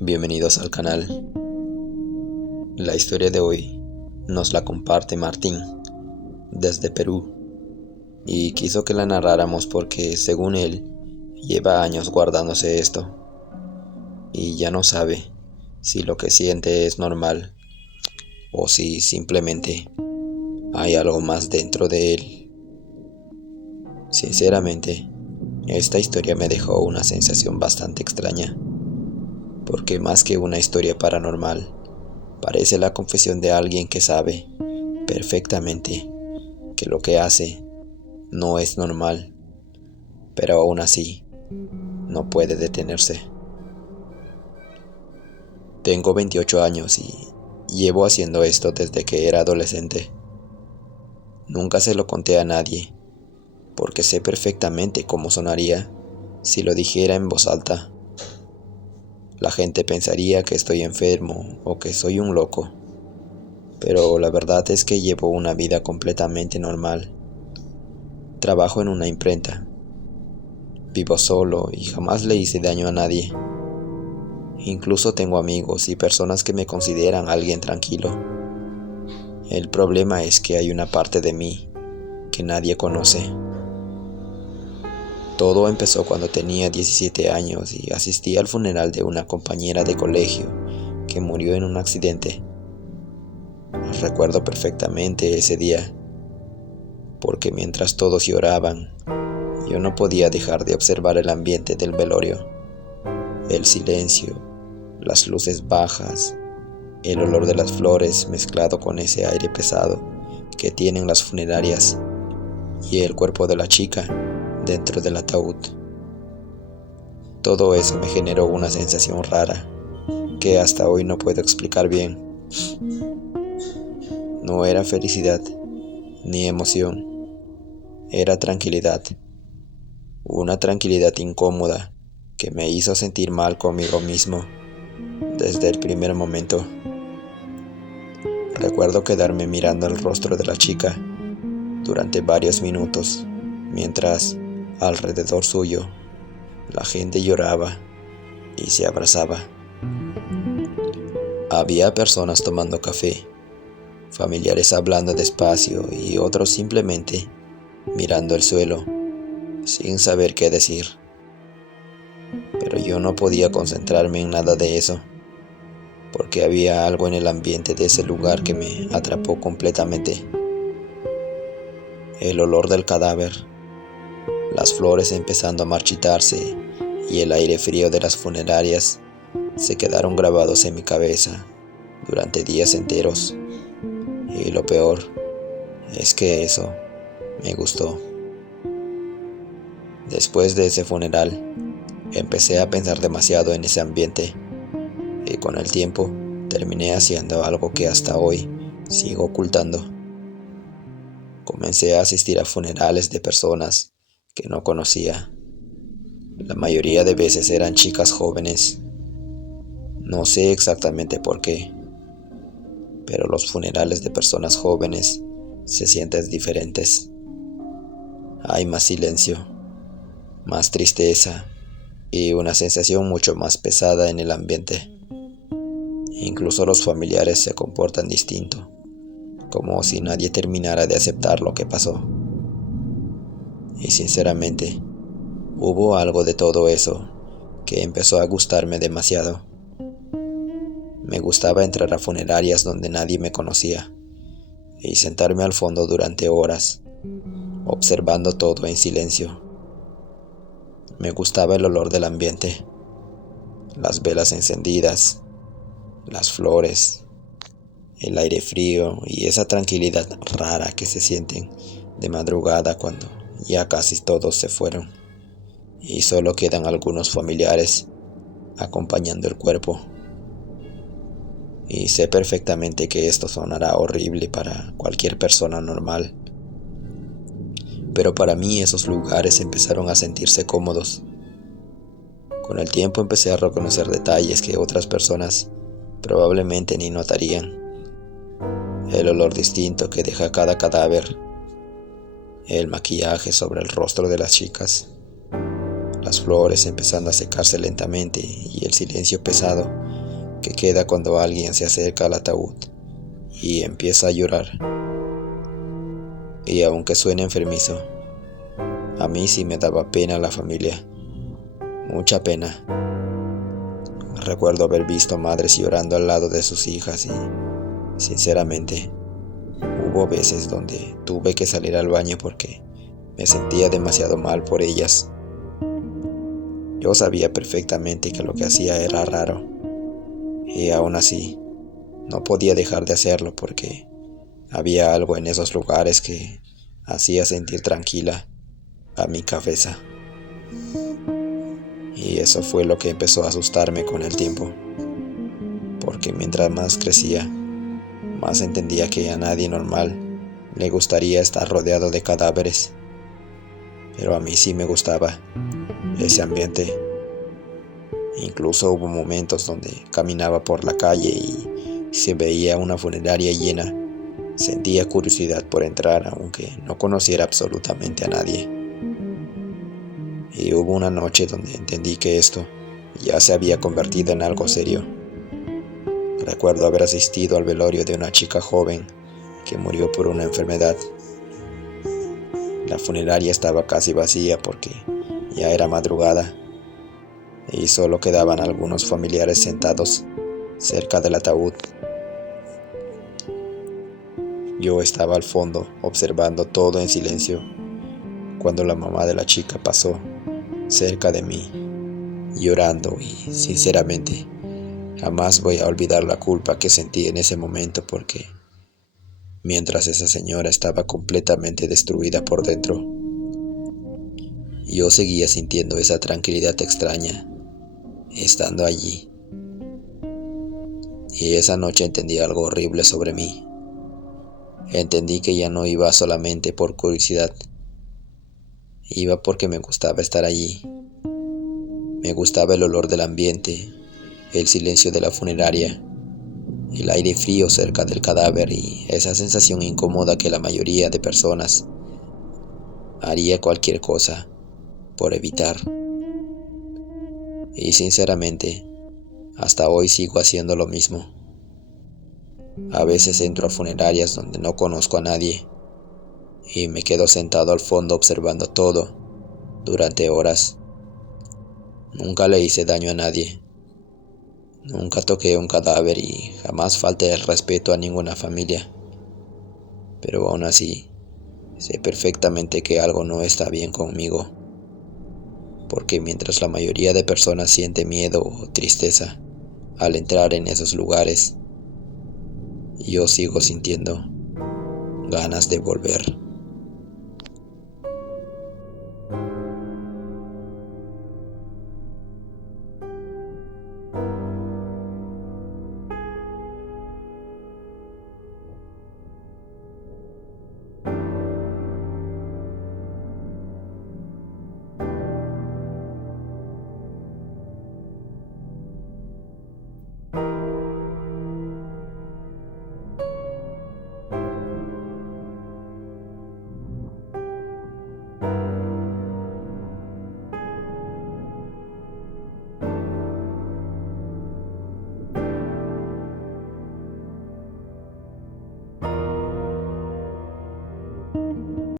Bienvenidos al canal. La historia de hoy nos la comparte Martín desde Perú y quiso que la narráramos porque, según él, lleva años guardándose esto y ya no sabe si lo que siente es normal o si simplemente hay algo más dentro de él. Sinceramente, esta historia me dejó una sensación bastante extraña, porque más que una historia paranormal, parece la confesión de alguien que sabe perfectamente que lo que hace no es normal, pero aún así no puede detenerse. Tengo 28 años y llevo haciendo esto desde que era adolescente. Nunca se lo conté a nadie, porque sé perfectamente cómo sonaría si lo dijera en voz alta. La gente pensaría que estoy enfermo o que soy un loco, pero la verdad es que llevo una vida completamente normal. Trabajo en una imprenta, vivo solo y jamás le hice daño a nadie. Incluso tengo amigos y personas que me consideran alguien tranquilo. El problema es que hay una parte de mí que nadie conoce. Todo empezó cuando tenía 17 años y asistí al funeral de una compañera de colegio que murió en un accidente. Recuerdo perfectamente ese día, porque mientras todos lloraban, yo no podía dejar de observar el ambiente del velorio, el silencio, las luces bajas, el olor de las flores mezclado con ese aire pesado que tienen las funerarias y el cuerpo de la chica dentro del ataúd. Todo eso me generó una sensación rara que hasta hoy no puedo explicar bien. No era felicidad ni emoción, era tranquilidad. Una tranquilidad incómoda que me hizo sentir mal conmigo mismo desde el primer momento. Recuerdo quedarme mirando el rostro de la chica durante varios minutos, mientras alrededor suyo la gente lloraba y se abrazaba. Había personas tomando café, familiares hablando despacio y otros simplemente mirando el suelo sin saber qué decir. Pero yo no podía concentrarme en nada de eso, porque había algo en el ambiente de ese lugar que me atrapó completamente. El olor del cadáver, las flores empezando a marchitarse y el aire frío de las funerarias se quedaron grabados en mi cabeza durante días enteros. Y lo peor es que eso me gustó. Después de ese funeral, empecé a pensar demasiado en ese ambiente y con el tiempo terminé haciendo algo que hasta hoy sigo ocultando. Comencé a asistir a funerales de personas que no conocía. La mayoría de veces eran chicas jóvenes. No sé exactamente por qué, pero los funerales de personas jóvenes se sienten diferentes. Hay más silencio, más tristeza y una sensación mucho más pesada en el ambiente. Incluso los familiares se comportan distinto, como si nadie terminara de aceptar lo que pasó. Y sinceramente, hubo algo de todo eso que empezó a gustarme demasiado. Me gustaba entrar a funerarias donde nadie me conocía y sentarme al fondo durante horas, observando todo en silencio. Me gustaba el olor del ambiente, las velas encendidas, las flores, el aire frío y esa tranquilidad rara que se sienten de madrugada cuando ya casi todos se fueron y solo quedan algunos familiares acompañando el cuerpo. Y sé perfectamente que esto sonará horrible para cualquier persona normal, pero para mí esos lugares empezaron a sentirse cómodos. Con el tiempo empecé a reconocer detalles que otras personas probablemente ni notarían. El olor distinto que deja cada cadáver, el maquillaje sobre el rostro de las chicas, las flores empezando a secarse lentamente y el silencio pesado que queda cuando alguien se acerca al ataúd y empieza a llorar. Y aunque suene enfermizo, a mí sí me daba pena la familia, mucha pena. Recuerdo haber visto madres llorando al lado de sus hijas y, sinceramente, hubo veces donde tuve que salir al baño porque me sentía demasiado mal por ellas. Yo sabía perfectamente que lo que hacía era raro, y aún así no podía dejar de hacerlo porque había algo en esos lugares que hacía sentir tranquila a mi cabeza. Y eso fue lo que empezó a asustarme con el tiempo, porque mientras más crecía, más entendía que a nadie normal le gustaría estar rodeado de cadáveres. Pero a mí sí me gustaba ese ambiente. Incluso hubo momentos donde caminaba por la calle y se veía una funeraria llena. Sentía curiosidad por entrar aunque no conociera absolutamente a nadie. Y hubo una noche donde entendí que esto ya se había convertido en algo serio. Recuerdo haber asistido al velorio de una chica joven que murió por una enfermedad. La funeraria estaba casi vacía porque ya era madrugada y solo quedaban algunos familiares sentados cerca del ataúd. Yo estaba al fondo observando todo en silencio cuando la mamá de la chica pasó cerca de mí, llorando, y sinceramente jamás voy a olvidar la culpa que sentí en ese momento porque mientras esa señora estaba completamente destruida por dentro, yo seguía sintiendo esa tranquilidad extraña estando allí. Y esa noche entendí algo horrible sobre mí. Entendí que ya no iba solamente por curiosidad, iba porque me gustaba estar allí. Me gustaba el olor del ambiente, el silencio de la funeraria, el aire frío cerca del cadáver y esa sensación incómoda que la mayoría de personas haría cualquier cosa por evitar. Y sinceramente, hasta hoy sigo haciendo lo mismo. A veces entro a funerarias donde no conozco a nadie y me quedo sentado al fondo observando todo durante horas. Nunca le hice daño a nadie, nunca toqué un cadáver y jamás falté el respeto a ninguna familia. Pero aún así, sé perfectamente que algo no está bien conmigo, porque mientras la mayoría de personas siente miedo o tristeza al entrar en esos lugares, yo sigo sintiendo ganas de volver.